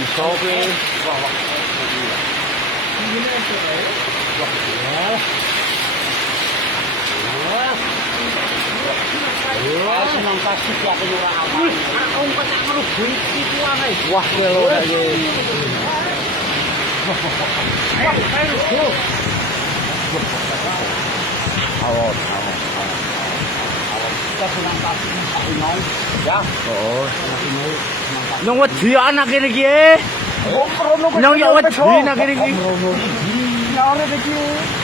Iso kowe. Wah, kowe lho iki. Awot. Ya. Oh. Nang wedi anak kene iki. Nang wedi anak kene iki. Ya ora iki.